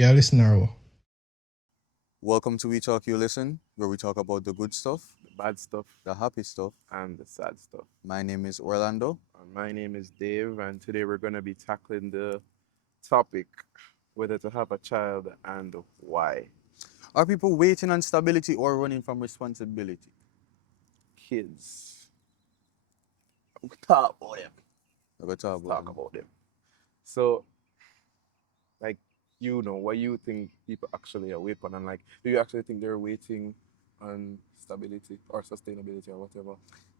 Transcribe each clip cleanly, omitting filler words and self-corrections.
Yeah, listener. Welcome to We Talk You Listen, where we talk about the good stuff, The bad stuff, the happy stuff. and the sad stuff. My name is Orlando. And my name is Dave, and today we're going to be tackling the topic whether to have a child and why. Are people waiting on stability or running from responsibility? Kids. We talk about them. Let's talk Let's about talk them. about them. So, like, what you think people actually are waiting on, and like, do you actually think they're waiting on stability or sustainability or whatever,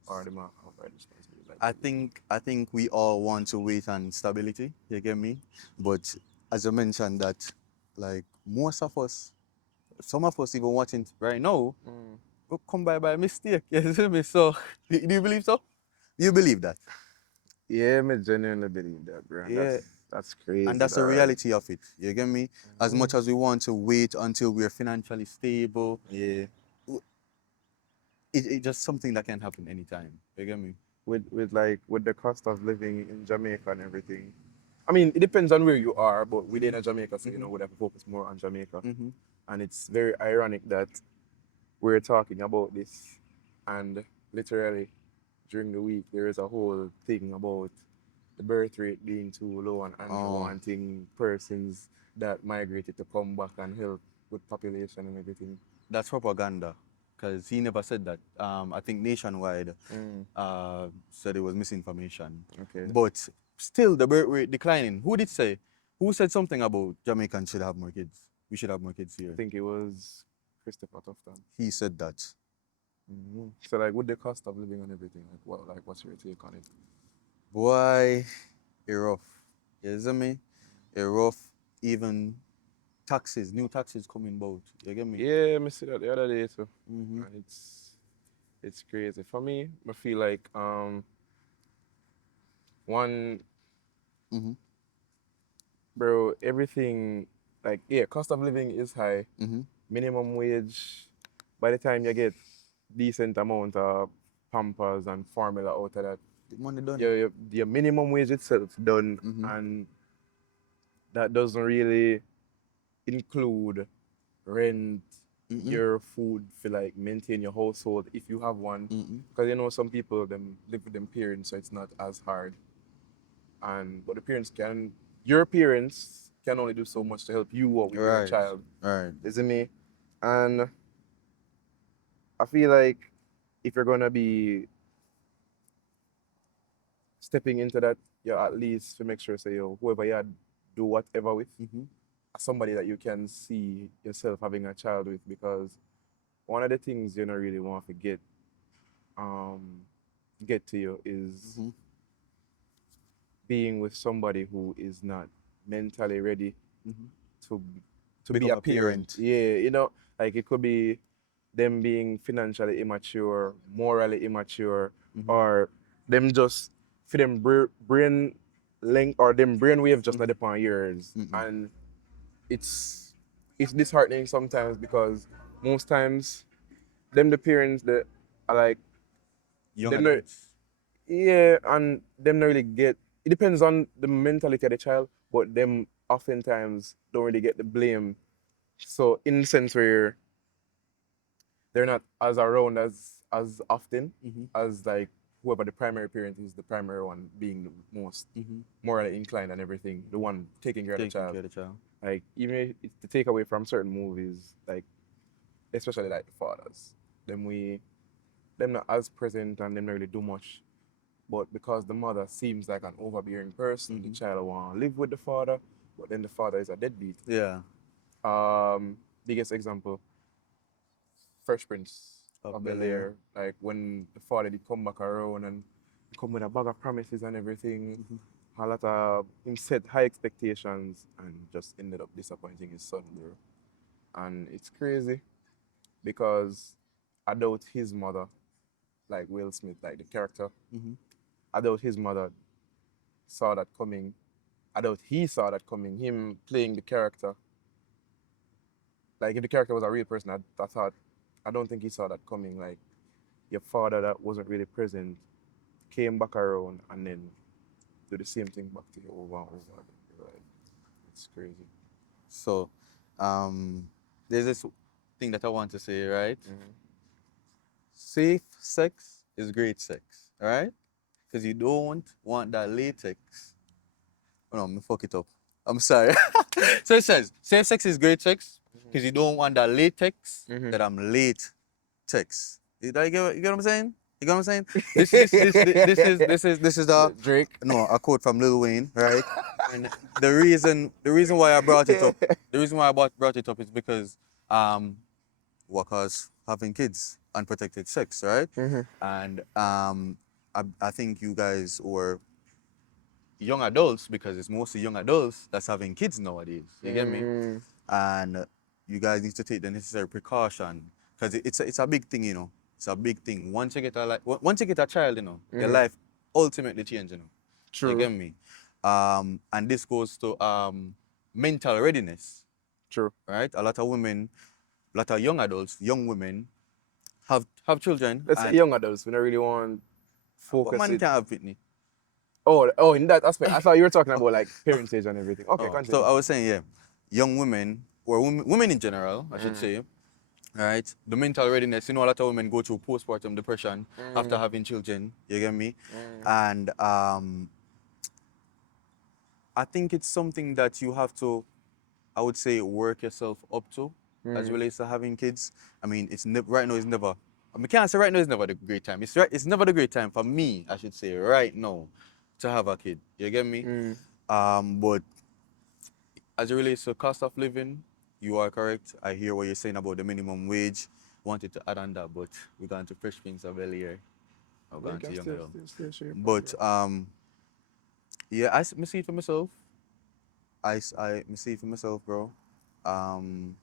or they might have right responsibility? Like, I think we all want to wait on stability, you get me? But as I mentioned that like most of us, some of us even watching right now, mm, will come by mistake. You see me? So do you believe so? Do you believe that? yeah, me genuinely believe that, bro. And Yeah. that's And crazy, that's the dog. reality of it. You get me? As much Mhm. as we want to wait until we're financially stable, Yeah. it's just something that can happen anytime. You get me? With the cost of living in Jamaica and everything. I mean, it depends on where you are, but within a Jamaica, so Mm-hmm. we'd have to focus more on Jamaica. Mm-hmm. And it's very ironic that we're talking about this, and literally during the week there is a whole thing about the birth rate being too low and ANZA Oh, wanting persons that migrated to come back and help with population and everything. that's propaganda. Because he never said that. I think nationwide Mm, said it was misinformation. okay. But still, the birth rate declining. Who did say? Who said something about Jamaicans should have more kids? We should have more kids I here. think it was Christopher Tufton. He said that. So like with the cost of living and everything, what's your take on it? Boy, it rough. You see me? It rough. Even taxes, new taxes coming about. You get me? Yeah, I see that the other day too. Mm-hmm. And it's crazy. For me, I feel like one Mm-hmm. bro, everything like yeah, cost of living is high. Mm-hmm. Minimum wage, by the time you get decent amount of pampers and formula out of that, The money done. your minimum wage itself done, Mm-hmm. and that doesn't really include rent, Mm-mm. your food for like maintain your household if you have one. Mm-mm. Because some people them live with them parents, so it's not as hard. And but the parents can your parents can only do so much to help you out with your Right. child. Right. Isn't me? And I feel like if you're gonna be stepping into that, you at least to make sure say yo, whoever you do whatever with, Mm-hmm. somebody that you can see yourself having a child with, because one of the things you don't really want to um get to you is Mm-hmm. being with somebody who is not mentally ready Mm-hmm. to To be become a a parent. parent. Yeah, like it could be them being financially immature, morally immature, Mm-hmm. or them just for them brain length or them brain wave just not Mm-hmm. upon yours. Mm-mm. And it's it's disheartening sometimes because most times them the parents that are like Young them at not, age. yeah, and them not really get it depends on the mentality of the child, but them oftentimes don't really get the blame. So in the sense where they're not as around as often Mm-hmm. as like whoever the primary parent is, the primary one being the most Mm-hmm. morally inclined and everything, the one taking care of the Taking child. care of the child. Like even if it's the takeaway from certain movies, like especially like the fathers, them them not as present and them not really do much. But because the mother seems like an overbearing person, the Mm-hmm. child want to live with the father, but then the father is a deadbeat. Yeah. Biggest example, Fresh Prince Of of Bel Bel Air. Air, like when the father did come back around and come with a bag of promises and everything, Mm-hmm. a lot of him set high expectations and just ended up disappointing his son, bro. And it's crazy because I doubt his mother, like Will Smith, like the character, Mm-hmm. I doubt his mother saw that coming. I doubt he saw that coming. Him playing the character, like if the character was a real person, I thought, I don't think he saw that coming. Like your father that wasn't really present came back around and then do the same thing back to you over and over again. Like, it's crazy. So um, there's this thing that I want to say, right? Mhm. Safe sex is great sex, right? Because you don't want that latex. Oh no, me fuck it up. I'm sorry. So it says, safe sex is great sex because you don't want that latex Mhm. that I'm late text. You get what I'm saying? You get what I'm saying? This is the Drake. no a quote from Lil Wayne, right? And the reason why I brought it up, the reason why I brought it up is because workers having kids, unprotected sex, right? Mhm. And I think you guys were young adults because it's mostly young adults that's having kids nowadays. You get me? Mm. And you guys need to take the necessary precaution because it's a big thing, you know. It's a big thing. Once you get a child, you know, your Mhm. life ultimately changes, you know. You True. get me? And this goes to mental readiness, True. right? A lot of young adults, young women have children, Let's say and young adults. We don't really want but focus man it. can't have Whitney. Oh, in that aspect, I thought you were talking about like parentage and everything. Okay, Oh, so continue. I was saying, yeah, young women or women in general, I should Mm. say, right? The mental readiness. You know, a lot of women go through postpartum depression after Mm. having children. You get me? Mm. And I think it's something that you have to, I would say, work yourself up to as Mm. relates to having kids. I mean, right now. It's never. I mean, can't say right now is never the great time. It's never the great time for me. I should say right now to have a kid. You get me? Mm. But as it relates to cost of living, you are correct. I hear what you're saying about the minimum wage. Wanted to add on that, but we're going to Fresh Prince of Bel-Air. We're You going to can Young still, Adult. share your point, But bro. yeah, me see it for myself. Me see it for myself, bro. Um,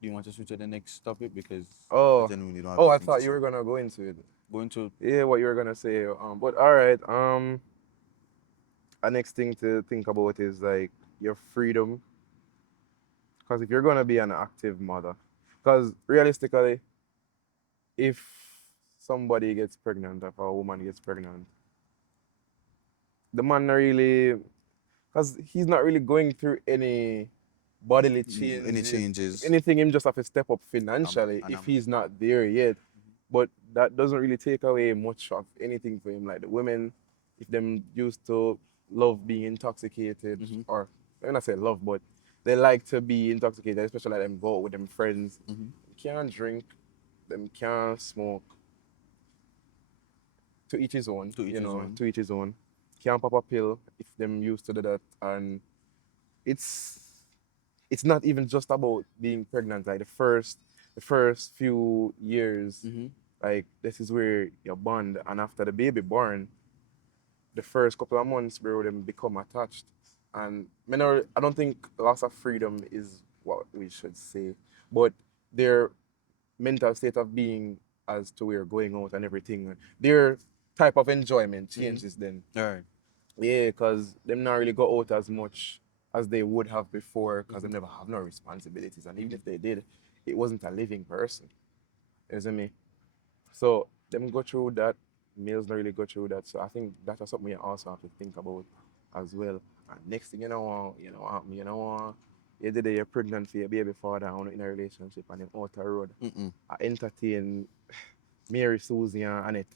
do you want to switch to the next topic because I Oh, genuinely don't have oh, I anything to thought you say. were gonna go into it. Going to Yeah, what you were gonna say. But all right. A next thing to think about is like your freedom. Because if you're gonna be an active mother, because realistically, if somebody gets pregnant, if a woman gets pregnant, the man not really, because he's not really going through any bodily any changes. If changes, anything, him just have to step up financially and if he's not there yet. But that doesn't really take away much of anything for him. Like the women, if them used to love being intoxicated, mhm, or when I say love, but they like to be intoxicated, especially like them go out with them friends. mhm, Can't drink, them can't smoke. To each his own, to each you his know, own. to each his own. Can't pop a pill if them used to do that. And it's it's not even just about being pregnant. Like the first few years, Mm-hmm. like this is where you bond, and after the baby born, the first couple of months, bro, them become attached. And I don't think loss of freedom is what we should say, but their mental state of being as to where going out and everything, their type of enjoyment Mm-hmm. changes then. All right. Yeah, because them not really go out as much as they would have before because they Mm-hmm. never have no responsibilities. And even Mm-hmm. if they did, it wasn't a living person. You see me? So them go through that, males not really go through that. So I think that is something you also have to think about as well. And next thing you did you're pregnant for your baby father and in a relationship and then out the road. Mm-mm. I entertain Mary, Susie, and Annette.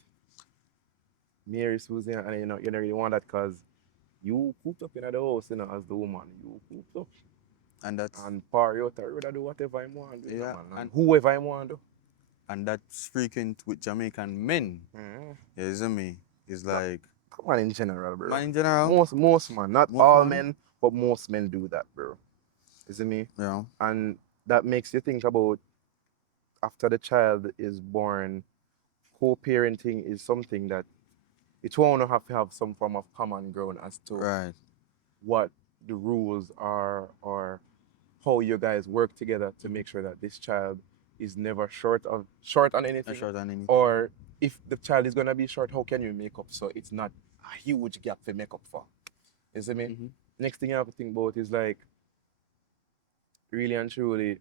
Mary, Susie, and you don't really want that because you cooped up in the house, as the woman. You cooped up. And that's And party out the road and do whatever I want to do, yeah, man. And and whoever I want to do. and that's frequent with Jamaican men. Mhm. You see me? It's Yeah. like Come on, in general, bro. man in general, Most man, not most all man, men, but most men do that, bro. You see me? you know. And that makes you think about after the child is born, co-parenting is something that each one will have to have some form of common ground as to Right. what the rules are or how you guys work together to Mm-hmm. make sure that this child is never short on Not anything, short on anything. or if the child is gonna be short, how can you make up so it's not a huge gap to make up for? You see me? Mm-hmm. Next thing you have to think about is like really and truly,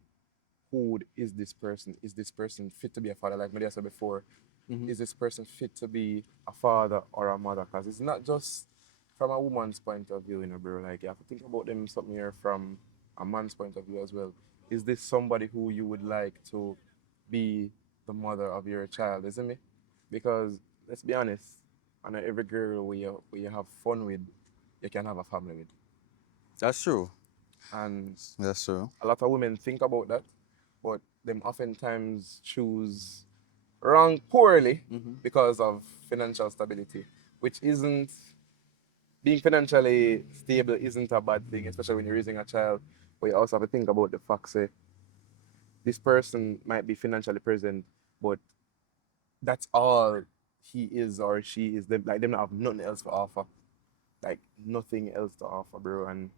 who is this person? Is this person fit to be a father? Like Media said before, Mm-hmm. is this person fit to be a father or a mother? Because it's not just from a woman's point of view, bro. Like you have to think about them something here from a man's point of view as well. Is this somebody who you would like to be the mother of your child, isn't it? Because let's be honest, I know every girl where you have fun with, you can have a family with. That's true. And That's true. a lot of women think about that, but them oftentimes choose wrong poorly because of financial stability, which isn't being financially stable isn't a bad thing, especially when you're raising a child. But you also have to think about the fact that this person might be financially present, but that's all he is or she is. Them like them not have nothing else to offer, like nothing else to offer, bro. And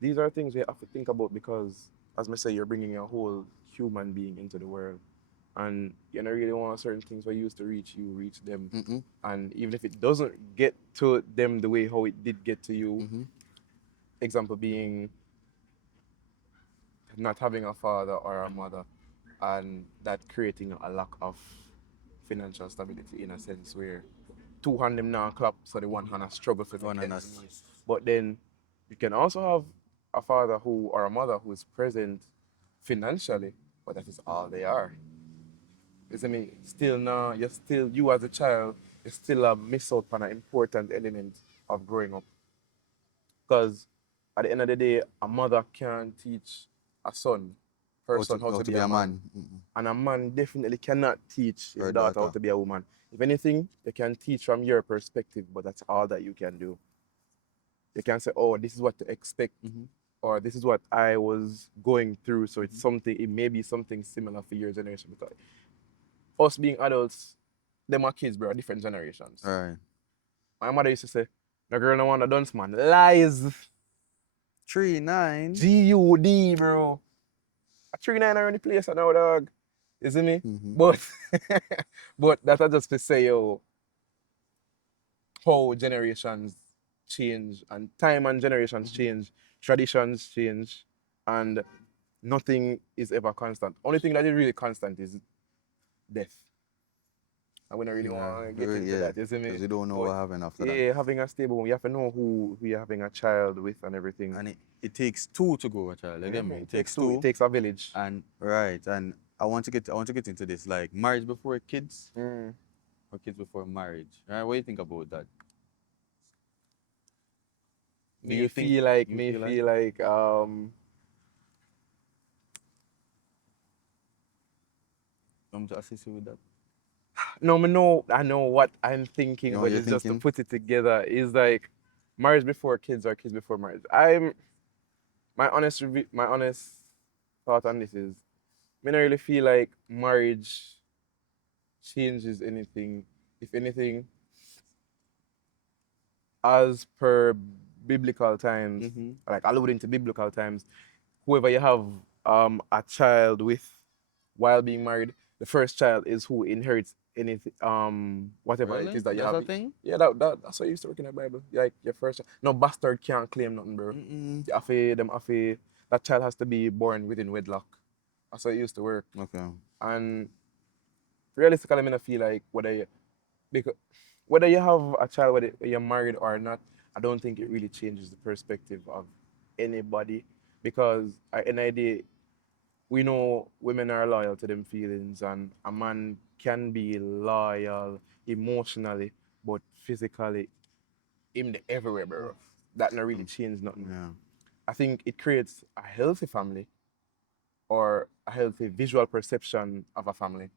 these are things we have to think about because, as I say, you're bringing a whole human being into the world, and you don't really want certain things where you used to reach, you reach them, and even if it doesn't get to them the way how it did get to you, example being not having a father or a mother, and that creating a lack of financial stability in a sense where two hand them now clap so the one hand a struggle for One make and ends us. meet. But then you can also have a father who or a mother who is present financially, but that is all they are. You see me? Still now, you're still you as a child, you still miss out on an important element of growing up. Because at the end of the day, a mother can't teach a son, her son, how How to to be be a a man. man. And a man definitely cannot teach his Or daughter how daughter. to be a woman. If anything, you can teach from your perspective, but that's all that you can do. You can say, oh, this is what to expect, or this is what I was going through. So it's something, it may be something similar for your generation. Because us being adults, them are kids, bro, different generations. Right. My mother used to say, no girl no want a dance man. Lies. 3-9. G-U-D, bro. A 3-9 are in the place now, dog. You see me? But but that I just to say, yo, how generations change and time and generations change, traditions change, and nothing is ever constant. Only thing that is really constant is death. And we don't really Yeah. want to get into Yeah. that, you see me? Because you don't know But what happened after that. yeah, having a stable home, you have to know who you're having a child with and everything. And it takes two to grow a child. You get me? It takes two. two. It takes a village. And right. And I want to get into this. Like marriage before kids or kids before marriage. Right? What do you think about that? Do Me you think feel like you me feel like feel like I'm to assist you with that? no, I know what I'm thinking, You know what but you're it's just to thinking? put it together is like marriage before kids or kids before marriage. I'm my honest thought on this is I don't really feel like marriage changes anything. If anything, as per biblical times, like alluding to biblical times, whoever you have a child with while being married, the first child is who inherits anything whatever it Really? is that you That's have. a thing? Yeah, that's what used to work in the Bible. Like your first child. No bastard can't claim nothing, bro. You have to, that child has to be born within wedlock. That's how it used to work. Okay. And realistically, I mean, I feel like because whether you have a child, whether you're married or not, I don't think it really changes the perspective of anybody because at the end of the day, we know women are loyal to them feelings and a man can be loyal emotionally, but physically, him the everywhere, bro. That not really change nothing. Yeah. I think it creates a healthy family or a healthy visual perception of a family.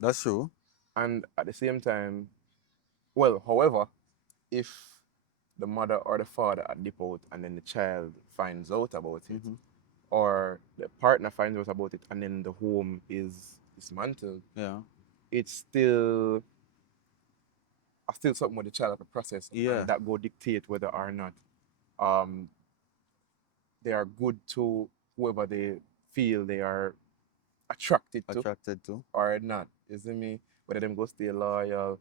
That's true. And at the same time, well, however, if the mother or the father are dip out and then the child finds out about it, or the partner finds out about it and then the home is dismantled, Yeah. it's still something with the child have to process Yeah. and that go dictate whether or not um they are good to whoever they feel they are attracted to Attracted to. or not. You see me? Whether them go stay loyal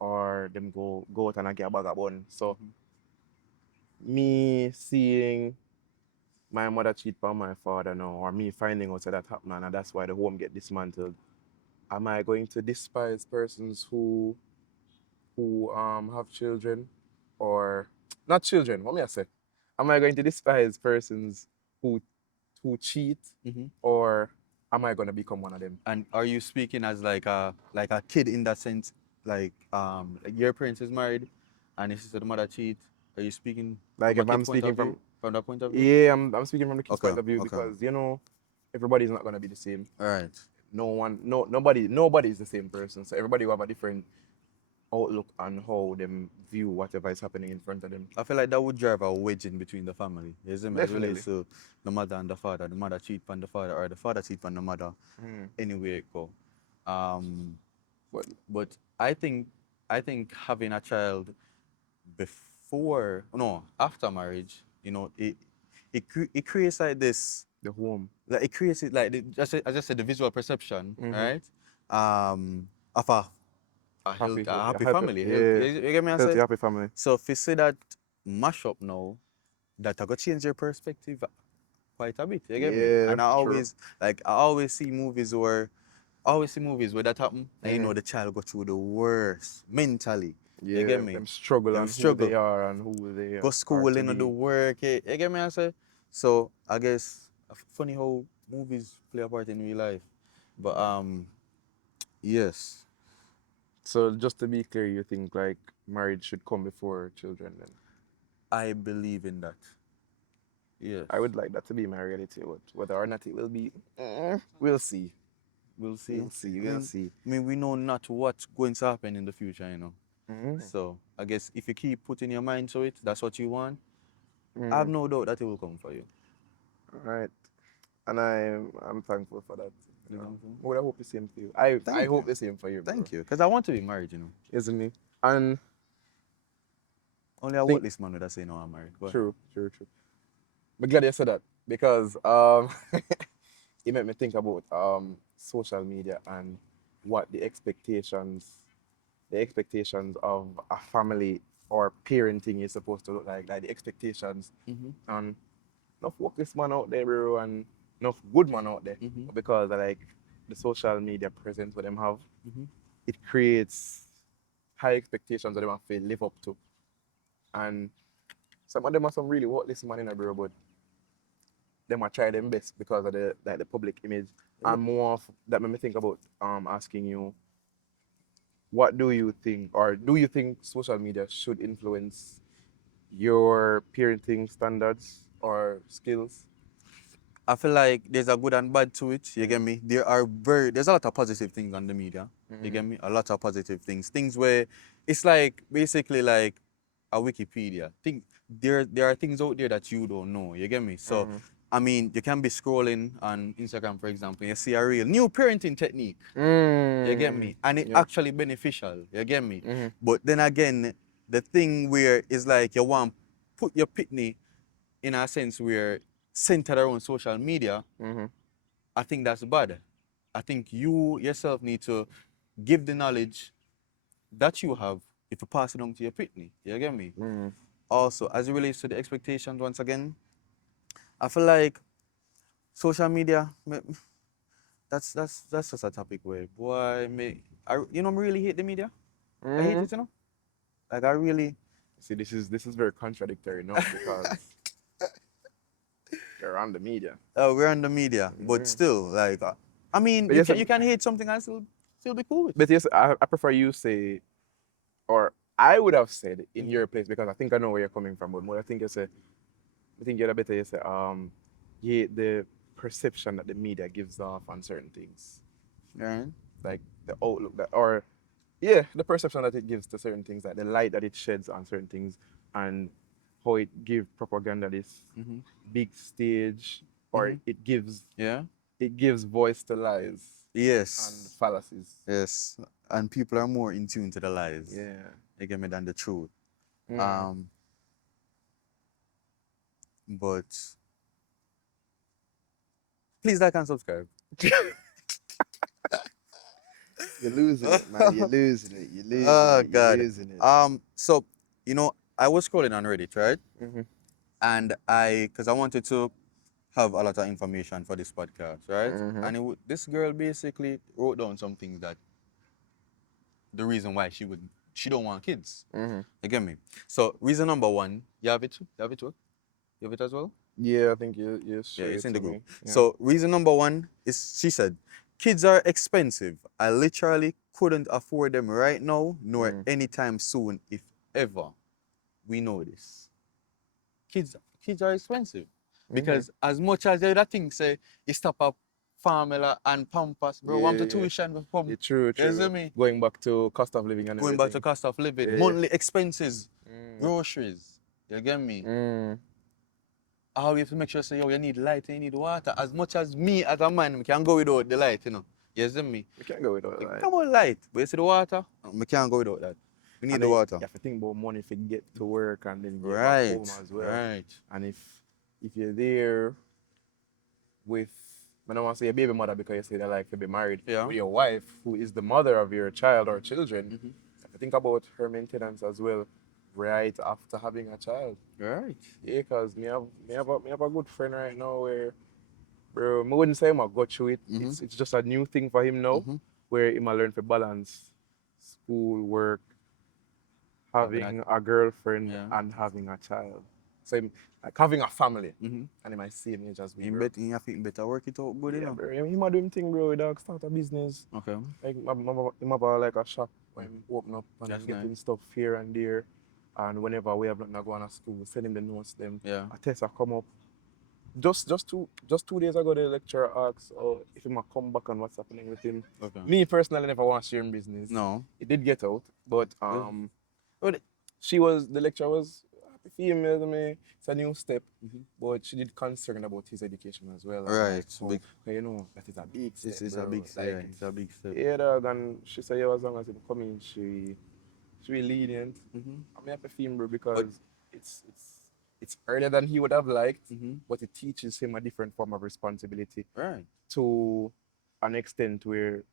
or them go out and get a bag of bun. So me seeing my mother cheat on my father now, or me finding out that happened and that's why the home get dismantled. Am I going to despise persons who have children or not children? What may I say? Am I going to despise persons who cheat, Mm-hmm. or am I gonna become one of them? And are you speaking as like a kid in that sense? Like your parents is married, and your sister the mother cheat. Are you speaking Like from a if I'm kid's point speaking of view? From that point of view? yeah, I'm speaking from the kid's Okay, point of view okay. because everybody's not gonna be the same. All right. Nobody is the same person. So everybody will have a different outlook on how them view whatever is happening in front of them. I feel like that would drive a wedge in between the family. You see me? As Definitely. relates to the mother and the mother cheat on the father, or the father cheat on the mother. Mm. Anywhere it go. Um, But but I think having a child before, no, after marriage, it creates like this, the home. like it creates it like I just said, the visual perception, Mm-hmm. right? Of a Happy, healthy, a happy happy, family. yeah, You get me? I healthy, say. happy family. So if you see that mash up now, that I got change your perspective quite a bit. You get me? Yeah, And true. I always see movies where that happen, and Mm. the child go through the worst mentally. You Yeah, get me? them struggle Them on who they struggle, are and who they go are school, to the be. work. You get me? I say. So I guess funny how movies play a part in real life, but yes, So just to be clear, you think like marriage should come before children then? I believe in that. Yes, I would like that to be my reality, but whether or not it will be, we'll see. we'll see. We'll see. We'll see. I mean, we know not what's going to happen in the future. Mm-hmm. So I guess if you keep putting your mind to it, that's what you want. I have Mm. no doubt that it will come for you. All right. And I'm thankful for that. You know what I'm saying? Well, I hope the same for you. I Thank you. hope the same for you, bro. Thank you. Because I want to be married. Isn't it? And Only a think worthless man would say no, I'm married. But true, true, true. I'm glad you said that because it made me think about social media and what the expectations of a family or parenting is supposed to look like the expectations mm-hmm, and enough workless man out there, bro, and enough good man out there mm-hmm, because like the social media presence that them have, mm-hmm. it creates high expectations that they want to live up to, and some of them are some really worthless man in a bro, but them are try them best because of the public image. And more of that made me think about asking you, what do you think, or do you think social media should influence your parenting standards or skills? I feel like there's a good and bad to it. You get me? There's a lot of positive things on the media. You get me? A lot of positive things. Things where it's like basically like a Wikipedia. There are things out there that you don't know. You get me? So I mean, you can be scrolling on Instagram, for example, you see a real new parenting technique. You get me? And it Yeah. actually beneficial. You get me? Mhm. But then again, the thing where it's like you want put your pitney in a sense where centered around social media, Mhm. I think that's bad. I think you yourself need to give the knowledge that you have if you pass it on to your pitney. You get me? Mhm. Also, as it relates to the expectations, once again, I feel like social media, that's just a topic where, boy, I really hate the media. I hate Mhm. it. Like I really, See, this is very contradictory, no? Because you're on the media. we're on the media, but Mhm. still, like, I mean, But yes, you can hate something and still be cool with it. but yes, I prefer you say, or I would have said in Mhm. your place because I think I know where you're coming from. But more, I think you say, I think you're better. You say, yeah, the perception that the media gives off on certain things, Right? like the outlook that, or yeah, the perception that it gives to certain things, like the light that it sheds on certain things, and how it gives propaganda this Mm-hmm. big stage, or Mm-hmm. Yeah. it gives voice to lies and Yes. fallacies. Yes. And people are more in tune to the lies. Yeah. You get me than the truth. Mm. Um, but please like and subscribe. You're losing it, man. You're losing it. You're losing Oh it. You're God. losing it. So I was scrolling on Reddit, right? Mhm. And because I wanted to have a lot of information for this podcast, right? Mhm. And this girl basically wrote down some things that the reason why she don't want kids. Mhm. You get me? So reason number one, you have it too? You have it too? You have it as well? Yeah, I think you Yeah, shared it's it in to the group. me. Yeah. So reason number one is she said, kids are expensive. I literally couldn't afford them right now, nor Mm. anytime soon, if ever. We know this. Kids kids are expensive. Mm-hmm. Because as much as the other thing say, you stop up formula and pampers, bro, Yeah, want to yeah. tuition come. Yeah, true, You see true. me? Going back to cost of living and Going back to everything. cost of living, Yeah. monthly expenses, Mm. groceries. You get me? Mm. How you have to make sure say, yo, you need light, you need water. As much as me as a man, we can go without the light, you know. You see me? We can't go without We that. come on light, but you see the water, we can't go without that. We need And the then water. you have to think about money if you get to work and then get back Right, home as well. right. And if you're there with, I don't want to say your baby mother because you say they like to be married, Yeah. with your wife who is the mother of your child or children, Mhm. you have to think about her maintenance as well right after having a child. Right. Yeah, because me have a good friend right now where, bro, I wouldn't say I'm a go through it. Mhm. It's just a new thing for him now, Mhm. where he might learn to balance school, work, Having having a girlfriend, Yeah. and having a child. So like having a family, Mm-hmm. and he might same age as me, You bro. bet you have to better work it out good, you Yeah, know. bro. He might do him thing, bro. Dog start a business. Okay. Like him have like a shop where him open up and That's him getting nice. stuff here and there. And whenever we have nothing to go on to school, send him the notes them. Yeah. A test will come up. Just 2 days ago, the lecturer asked if he might come back and what's happening with him. Okay. Me personally never want to share him business. No. It did get out, but But the lecturer was happy for him. You know me. It's a new step, Mhm. but she did concern about his education as well. and Right. like, So big. you know, that is a big step. This is a bro. big step. Like, Yeah, it's a big step. yeah, dog, and she said, yeah, as long as him come in, she be lenient. Mm-hmm. I'm happy for him, bro, because it's earlier than he would have liked, Mm-hmm. but it teaches him a different form of responsibility Right. to an extent where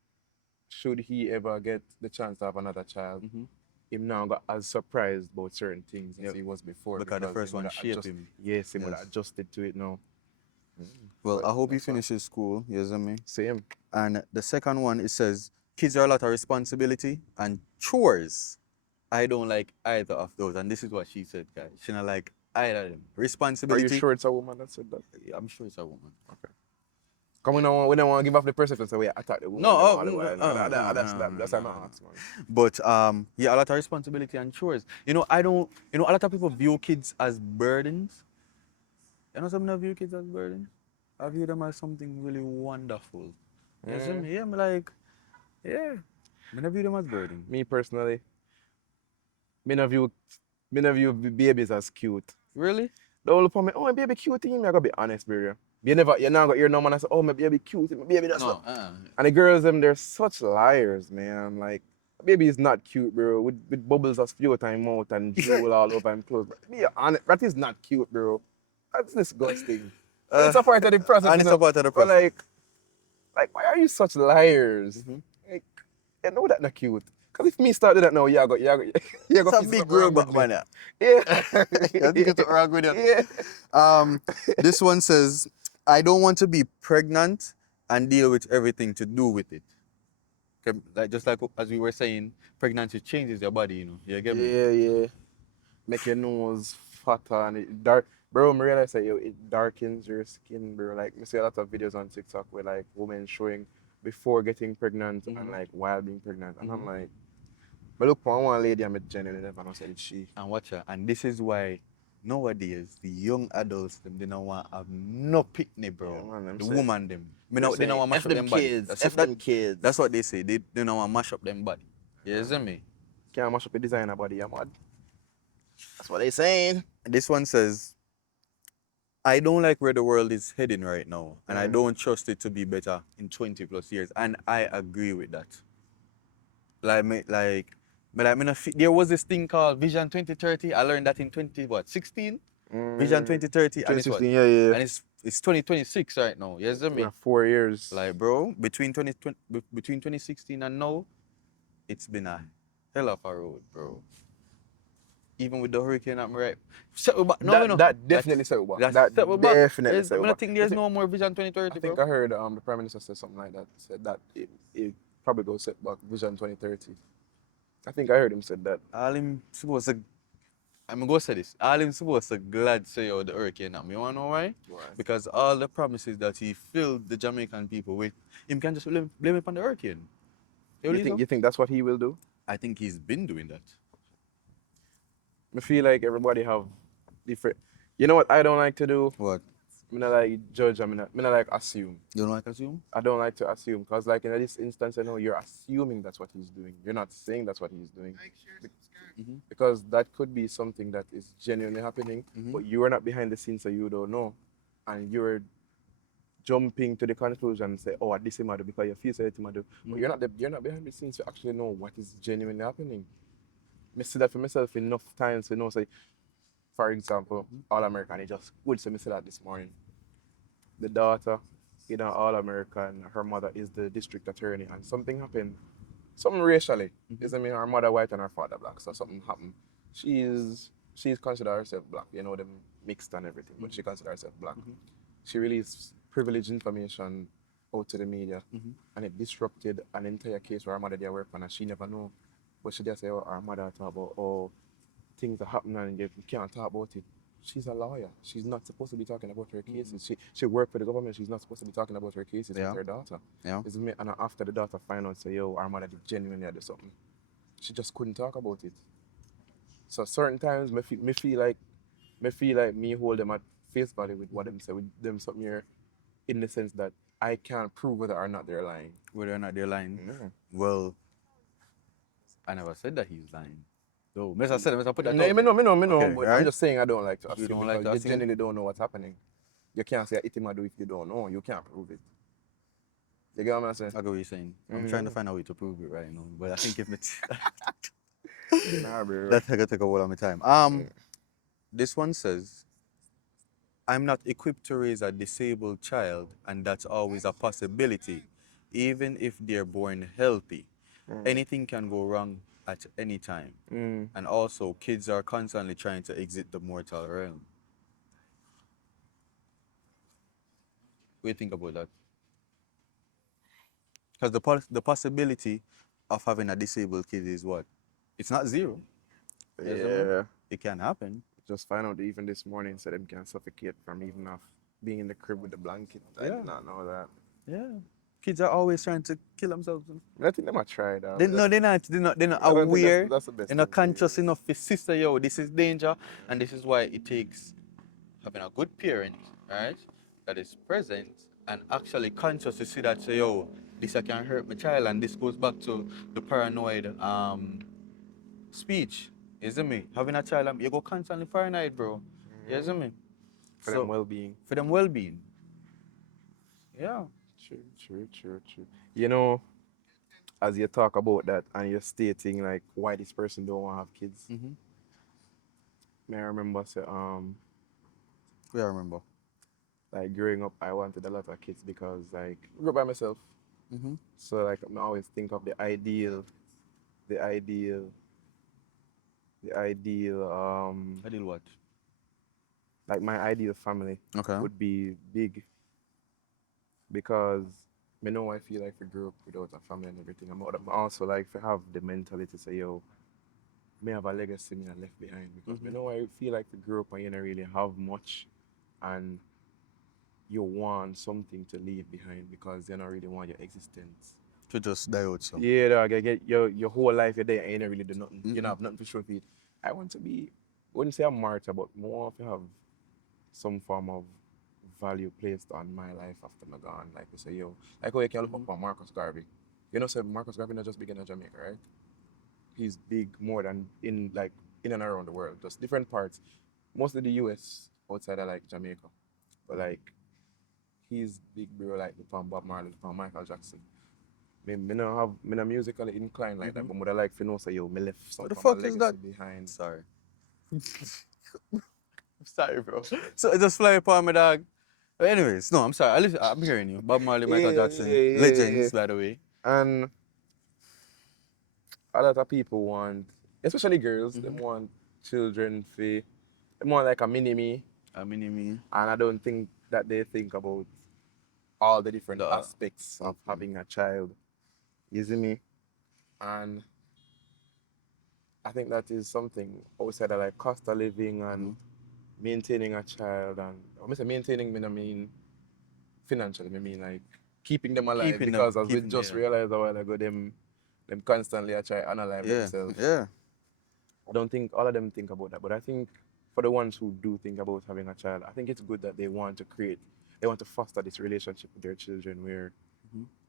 should he ever get the chance to have another child, Mm-hmm. him now got as surprised about certain things as Yep. he was before. Because the first he would one have shaped adjust- him. Yes, he would Yes. have adjusted to it now. Well, But I hope he that's fine. finishes school, you see me? Same. And the second one, it says, kids are a lot of responsibility and chores. I don't like either of those. And this is what she said, guys. She not like either of them. Are Responsibility. you sure it's a woman that said that? I'm sure it's a woman. Come on, we don't want to give off the perception, so we attack the woman. No, them oh, all the while. That's no. not ask, man. But yeah, a lot of responsibility and chores. You know, a lot of people view kids as burdens. You know, some of view kids as burdens. I view them as something really wonderful. You see me? Yeah, I'm like, yeah. I don't view them as burdens. Me personally, me no view babies as cute. Really? The whole for me, oh my baby cute thing, I gotta be honest, bro. You now got hear no man and say, oh my baby cute, my baby that's No. And the girls them they're such liars, man. Like baby is not cute, bro. With bubbles of spewed time mouth and drool all over him clothes. But be honest, that is not cute, bro. That's disgusting. But it's a part of the process. And it's a part of the But process. like why are you such liars? Like, you know that not cute. Cause if me started that now, you got It's a big robot, man. Yeah. I think it's wrong with you. Yeah. This one says, I don't want to be pregnant and deal with everything to do with it. Okay, like just like as we were saying, pregnancy changes your body, you know. You get me? Yeah. Make your nose fatter and it dark. Bro, I realize that it darkens your skin, bro. Like, I see a lot of videos on TikTok where like women showing before getting pregnant and like while being pregnant. And I'm like, but look for one lady I met genuinely never know said she. And watch her. And this is why nowadays the young adults them they don't want to have no picnic, bro. Yeah, man, them the say- woman them. They don't want to mash F up them them body. kids, That's F what- them kids. That's what they say. They don't want to mash up them body. You see me? Can't mash up a designer body, you mad? That's what they saying. This one says, I don't like where the world is heading right now, and I don't trust it to be better in 20 plus years. And I agree with that. There was this thing called Vision 2030. I learned that in 16? Vision 2030, and it's what? 2016, yeah. And it's 2026 right now. You see me? Yeah, 4 years. Like, bro, between 2016 and now, it's been a hell of a road, bro. Even with the hurricane, I'm right. Set we back. No, you know. That definitely set we back. That That set we back. definitely set we I back. think there's no more Vision 2030, I think bro. I heard the Prime Minister said something like that. Said that it probably goes set back Vision 2030. I think I heard him said that. All him supposed to I'm gonna go say this. All him supposed to glad say oh the hurricane now. You wanna know why? Why? Because all the promises that he filled the Jamaican people with, him can just blame it on the hurricane. You believe so? You think that's what he will do? I think he's been doing that. I feel like everybody have different. You know what I don't like to do? What? I not like judge. I not like assume. You don't like assume? I don't like to assume because, like in this instance, I know you're assuming that's what he's doing. You're not saying that's what he's doing. Because that could be something that is genuinely happening, but you are not behind the scenes, so you don't know, and you're jumping to the conclusion and say, "Oh, this is do because you feel so it do," but you're not behind the scenes to actually know what is genuinely happening. I see that for myself enough times to know. Say, for example, All American. It just good. So I see that this morning. The daughter, All American, her mother is the district attorney, and something happened. Something racially. Isn't mean her mother white and her father black, so something happened. She's considered herself black, them mixed and everything, but she considers herself black. She released privileged information out to the media, and it disrupted an entire case where her mother did work on, and she never know. But she just say, oh, her mother talk about, oh, things are happening and you can't talk about it. She's a lawyer. She's not supposed to be talking about her cases. She worked for the government. She's not supposed to be talking about her cases with her daughter. Yeah. Isn't it? And after the daughter find out, say, yo, our mother did genuinely do something. She just couldn't talk about it. So certain times, me feel like me hold them at face value with what them say, with them something here, in the sense that I can't prove whether or not they're lying. Whether or not they're lying. Yeah. Well, I never said that he's lying. So, Mr. said, Mr. put that No, out. me know, Okay, but right? I'm just saying I don't like to assume don't because like to you assume? genuinely don't know what's happening. You can't say it him do if you don't know. You can't prove it. You get what I'm saying? I get what you're saying. I'm trying to find a way to prove it right now, but I think if it's Nah, bro. that's gonna take a while of my time. This one says, I'm not equipped to raise a disabled child, and that's always a possibility, even if they're born healthy. Anything can go wrong at any time. And also, kids are constantly trying to exit the mortal realm. What do you think about that? Because the possibility of having a disabled kid is what? It's not zero. Yeah. It can happen. Just find out even this morning said them can suffocate from even off being in the crib with the blanket. I Yeah. did not know that. Yeah. Kids are always trying to kill themselves. I think they might try that. No, they're not. They're not I don't think aware. that's the best They're not thing to do. conscious enough to sister, yo, this is danger. And this is why it takes having a good parent, right? That is present and actually conscious to see that, say, yo, this I can hurt my child. And this goes back to the paranoid speech. Isn't me? Having a child, you go constantly paranoid, bro. Isn't me? For them well-being. For them well-being. Yeah. True. You know, as you talk about that and you're stating like why this person don't want to have kids, may I remember say Yeah, I remember. like growing up I wanted a lot of kids because like I grew up by myself. So like I always think of the ideal Ideal what? like my ideal family Okay. would be big because I know I feel like I grew up without a family and everything. I'm also like to have the mentality to say, yo, may have a legacy me I left behind because I know I feel like I grew up and you don't really have much and you want something to leave behind because you don't really want your existence. To just die out so. Yeah, dog, I get your whole life you're there and you don't really do nothing. You don't have nothing to show for it. I want to be, I wouldn't say a martyr, but more to have some form of value placed on my life after I'm gone. Like we say, yo, like how you can look up on Marcus Garvey. You know, say Marcus Garvey not just big in Jamaica, right? He's big more than in and around the world, just different parts. Mostly the US outside of like Jamaica. But like he's big bro like from Bob Marley, from Michael Jackson. Me not musically inclined like that, but would I like to know say yo, me left some What the form of fuck is legacy that? behind. Sorry. I'm sorry, bro. So it just fly upon my dog. But anyways, no, I'm sorry. I'm hearing you. Bob Marley, Michael Jackson, legends, by the way. And a lot of people want, especially girls, they want children for, they want like a mini-me. A mini-me. And I don't think that they think about all the different aspects of having a child. You see me? And I think that is something outside of like cost of living and maintaining a child, and when I say maintaining, I mean financially. I mean like keeping them alive, because as we just yeah. realized a while ago, them constantly are trying to unalive Yeah, themselves. yeah. I don't think all of them think about that, but I think for the ones who do think about having a child, I think it's good that they want to foster this relationship with their children where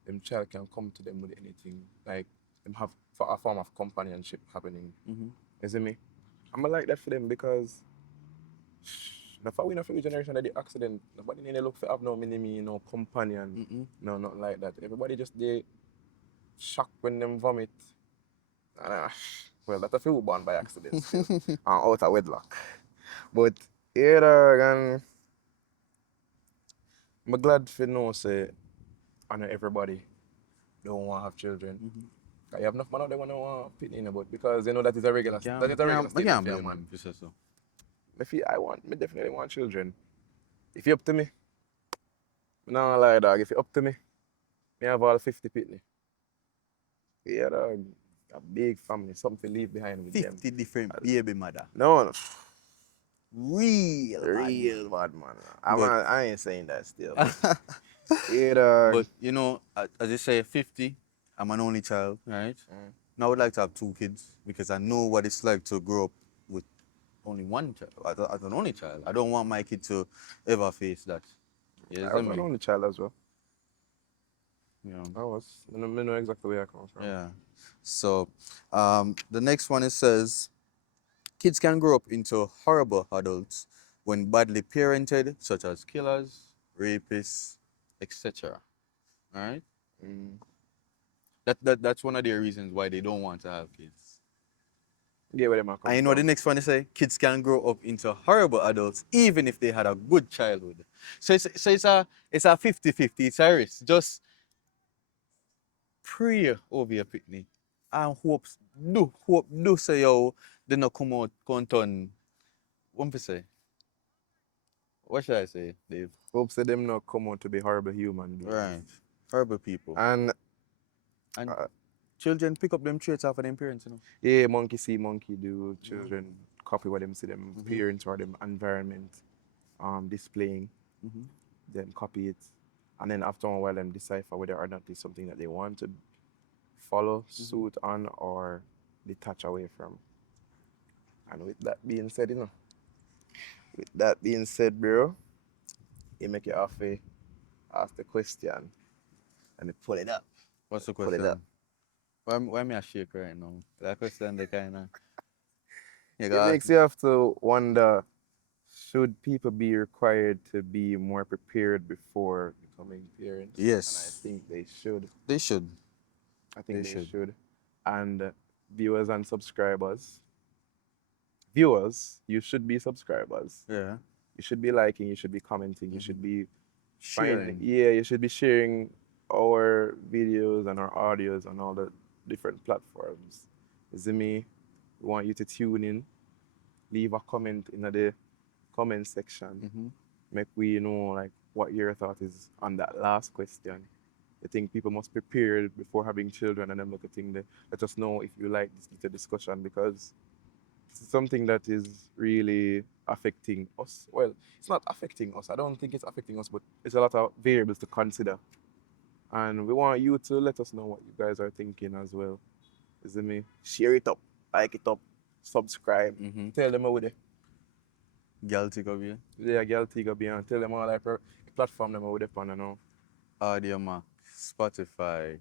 them child can come to them with anything, like them have for a form of companionship happening. You see me? I'm like that for them because the fact we not for the generation that the accident, nobody need to look for have no mini me, no companion, no nothing like that. Everybody just they shock when them vomit. And, well, that's a few born by accident still. And out of wedlock. But yeah, dog, and I'm glad for know say I know everybody don't want to have children. You have enough man out there when they want to pitney about, because you know that is a regular I statement can't for a blame man. him if you say so. Me definitely want children. If you up to me, no lie dog, if you up to me, me have all 50 pitney. Yeah dog. A big family, something to leave behind with them. 50 different baby mother. No, Real bad real bad man. But I ain't saying that still. But yeah dog. but you know, as you say, 50, I'm an only child, right? Now I would like to have 2 kids because I know what it's like to grow up with only one child, as an only child. I don't want my kid to ever face that. You I see was an me? only child as well. You know? I know exactly where I come from. Yeah. So, the next one it says, kids can grow up into horrible adults when badly parented, such as killers, rapists, etc. All right? That's one of the reasons why they don't want to have kids. Yeah, where them are And come you know the from. next one they say, kids can grow up into horrible adults even if they had a good childhood. So it's a 50-50, it's a risk. Just pray over your picnic and hope do say yo they not come out count on what me say? What should I say, Dave? Hope say them not come out to be horrible human beings. Right. Horrible people. And And children pick up them traits off of them parents, you know. yeah, monkey see, monkey do. Children copy what them see them parents or them environment displaying. Then copy it. And then after a while them decipher whether or not it's something that they want to follow, suit on, or detach away from. And with that being said, bro, you make it off ask the question and pull it up. What's the Pull it question? up. Why me a shake right now? That question they kinda you It got makes you have to wonder, should people be required to be more prepared before becoming parents? And I Yes. think they should. They should. I think They they should. should. And viewers and subscribers, you should be subscribers. Yeah. You should be liking, you should be commenting, you should be Sharing. you should be sharing our videos and our audios on all the different platforms. You see me? We want you to tune in, leave a comment in the comment section. Make we know like what your thought is on that last question. You think people must prepare before having children, and then look at thing there. Let us know if you like this little discussion, because it's something that is really affecting us. Well, it's not affecting us. I don't think it's affecting us, but it's a lot of variables to consider. And we want you to let us know what you guys are thinking as well. You see me? Share it up, like it up, subscribe. Tell them over there. Girl take over here. Yeah, girl, take up and tell them all like platform them over there on and now. Audio Mac, Spotify,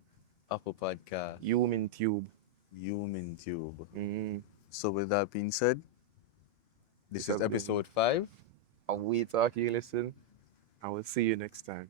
Apple Podcast, Human Tube. Human Tube. Mm-hmm. So with that being said, this is has been episode 5. And we talk, you listen, and we'll see you next time.